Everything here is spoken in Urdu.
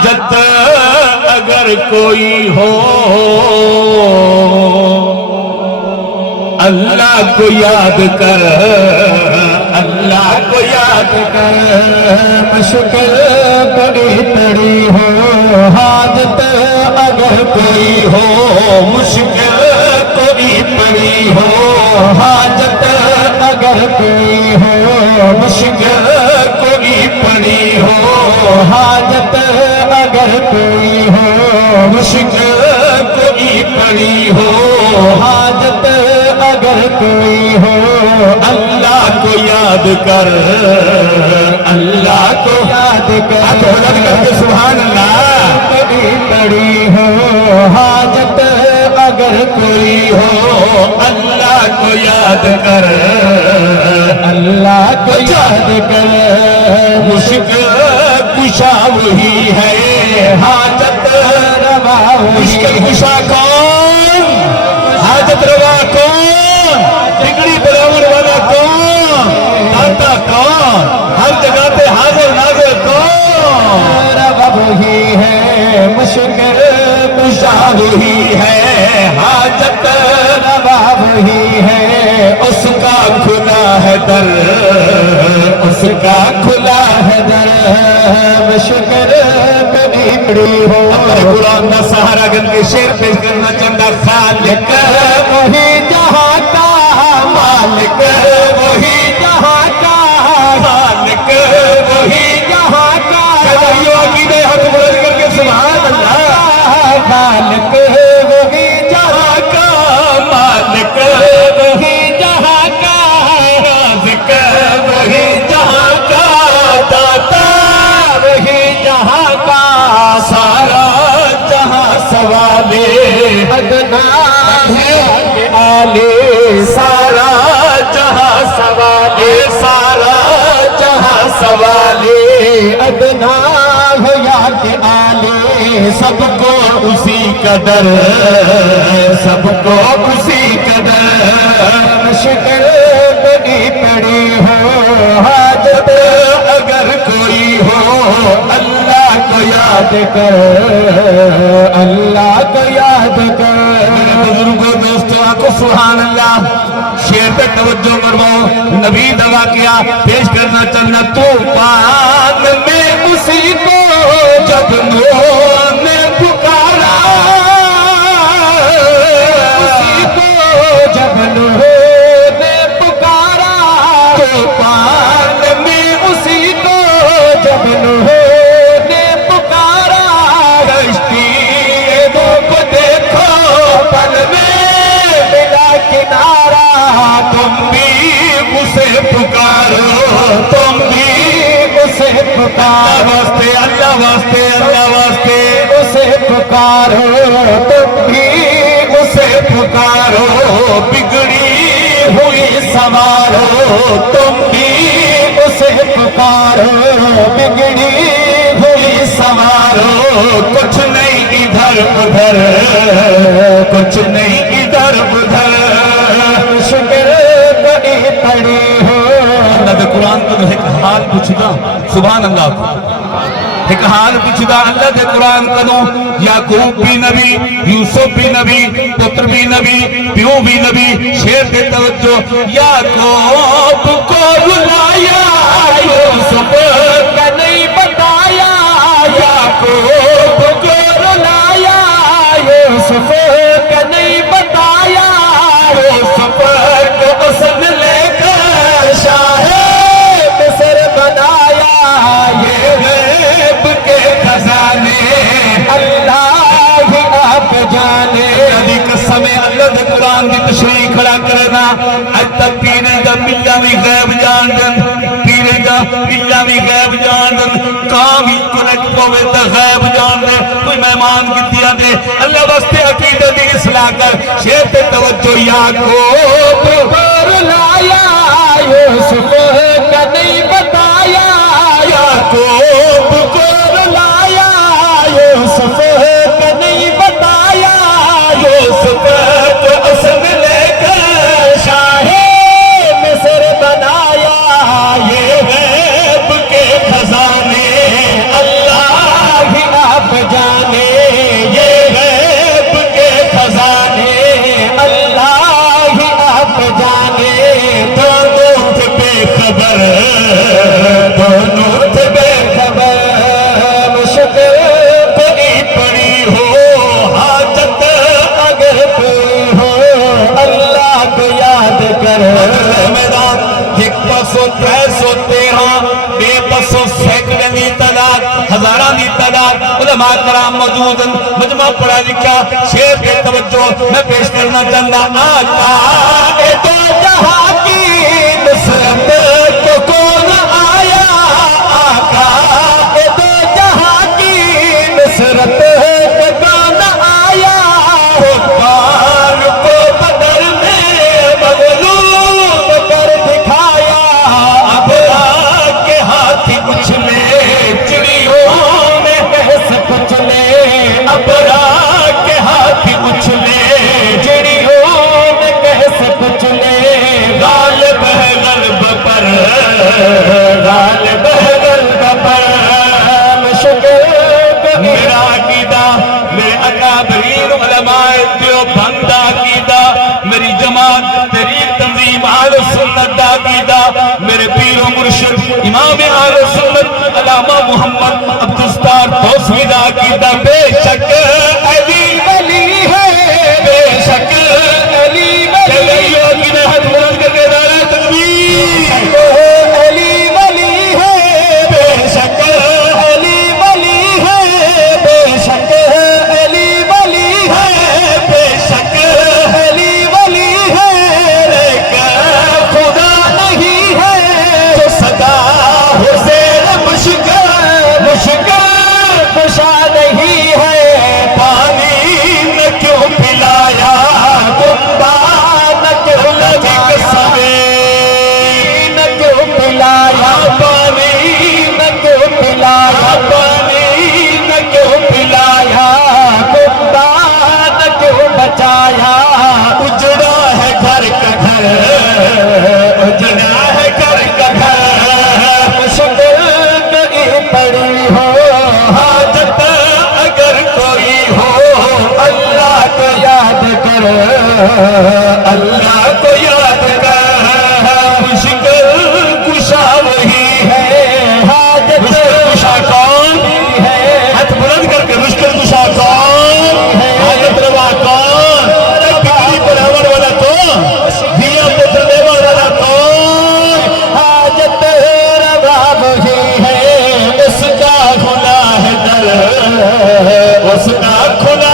حاجت اگر کوئی ہو اللہ کو یاد کر، اللہ کو یاد کر، مشکل بڑی پڑی ہو حاجت اگر کوئی ہو، مشکل کوئی پڑی ہو حاجت اگر کوئی ہو، مشکل کوئی پڑی ہو حاجت اگر کوئی ہو، مشکل کوئی پڑی ہو حاجت اگر کوئی ہو، اللہ کو یاد کر، اللہ کو یاد کر، بلند کر کے سبحان اللہ۔ بڑی پڑی ہو حاجت اگر کوئی ہو، اللہ کو یاد کر، اللہ کو یاد کر، مشکل کشا وہی ہے، حاجت روا مشکل کشا کون؟ حاجت روا کون؟ بگڑی بڑھانے والا کون؟ داتا کون؟ ہر جگہ پہ حاضر ناظر کون؟ روا وہی ہے، مشکل کشا وہی ہے، حاجت روا وہی ہے، اس کا کھلا ہے در، اس کا کھلا ہے در۔ مشکل بڑی پڑی ہو، اپنے قرآن کا سہارا گن کے شعر پیش کرنا چاہتا، خالق وہی جہاں کا مالک وہی جہاں کا خالق وہی جہاں کا شہدائیوں عقیدے ہاتھ بلند کر کے سبحان اللہ۔ خالق وہی جہاں کا مالک وہی جہاں کا رازق وہی جہاں کا داتا وہی جہاں کا سارا جہاں سوالے ادنا ہے آلے، سارا جہاں سوالے، سارا جہاں سوالے ادنا ہے یا کہ آلے، سب کو اسی قدر، سب کو اسی قدر مشکل بڑی پڑی ہو حاجت اگر کوئی ہو اللہ کو یاد کر، اللہ کو یاد کر، بزرگوں دوستوں کو سبحان اللہ۔ شعر پہ توجہ فرماؤ، نبی دعا کیا پیش کرنا چلنا، طوفان میں اسی کو جب نور نے پکارا، اسی کو جب نور نے پکارا، طوفان میں اسی کو جب نور نے پکارا، کشتی دو کو دیکھو پل میں ملا کنارہ، تم بھی اسے پکارو، تم بھی اسے اللہ پکارو، واسطے، اللہ واسطے، اللہ واسطے اسے پکارو، تم بھی اسے پکارو، بگڑی ہوئی سوارو، تم بھی اسے پکارو، بگڑی ہوئی سوارو، کچھ نہیں ادھر ادھر، کچھ نہیں ادھر ادھر۔ مشکل بڑی پڑی ہو، اللہ دے قرآن کو ایک حال پوچھدا، سبحان اللہ، ایک حال پوچھدا اللہ دے قرآن کو، یعقوب بھی نبی، یوسف بھی نبی، پتر بھی نبی، پیو بھی نبی، شیر دے توجہ، یعقوب کو رلایا یوسف کا نہیں بتایا، یعقوب کو رلایا یوسف کا نہیں بتایا، یوسف کو اسد لے کر شاہ مصر بنایا، یہ غیب کے خزانے اللہ ہی آپ جانے، کدی قسم اللہ دے قرآن دی تشریح کھڑا کرنا، اج تک پیرے دا پلا بھی غیب جان دن، پیرے دا پلا بھی غیب جان دن، کام بھی کنک پوے تا غیب جان دے، کوئی مہمان کی دیا دے، اللہ واسطے عقیدہ دی اصلاح کر، شیر تے توجہ، یعقوب رلایا یوسف کا نہیں بتایا، یعقوب کو رلایا یوسف کا نہیں بتایا، یوسف کو اسد لے کر شاہ مصر بنایا، یہ غیب کے خزانے اللہ ہی آپ 313 بے بسو سینکڑے دی تعداد ہزاراں دی تعداد علماء کرام موجود ہیں مجمع پڑھا لکھا شیر پہ توجہ میں پیش کرنا چاہتا آقا اے دو جہاں کی نصرت کو کون آیا آقا اے دو جہاں کی نصرت کو کون آیا کفار کو بدر میں مغلوب کر دکھایا ابرا کے ہاتھ اچھلے چڑیوں نے بحث کچلے ابرا کے ہاتھ اچھلے چڑیوں نے بحث کچلے غالب ہے غلب پر غالب ہے غلب پر شکر میرا عقیدہ میرے اکابرین علماء دیوبند عقیدہ میری جماعت تحریک تنظیم اہل سنت عقیدہ میرے پیر و مرشد امام اہل سنت علامہ محمد عبدالستار توسوی عقیدہ بے شک علی ولی ہے بے شک علی ولی ہے ہاتھ بلند کر کے نعرہ تکبیر علی ولی ہے بے شک علی ولی ہے بے شک علی ولی ہے بے شک علی ولی ہے لیکن خدا نہیں ہے جو صدا حسین مشکل کشا نہیں ہے پانی نہ کیوں پلایا گنبا نہ کیوں لگے سوے نہ کیوں پلایا پانی نہ کیوں پلایا پانی نہ کیوں پلایا گنبا نہ کیوں بچایا اجڑا ہے گھر کا گھر اجڑا ہے گھر کا گھر مشکل نہیں پڑی ہو حاجت اگر کوئی ہو اللہ کو یاد کر اللہ کو یاد کر مشکل کشا وہی ہے حاجت کشا کون ہے ہاتھ بلند کر کے مشکل کشا کون حاجت روا کون بکری پڑھاور والا کون دیا پتر دیوا والا کون حاجت روا وہی ہے اس کا کھلا ہے در اس کا کھلا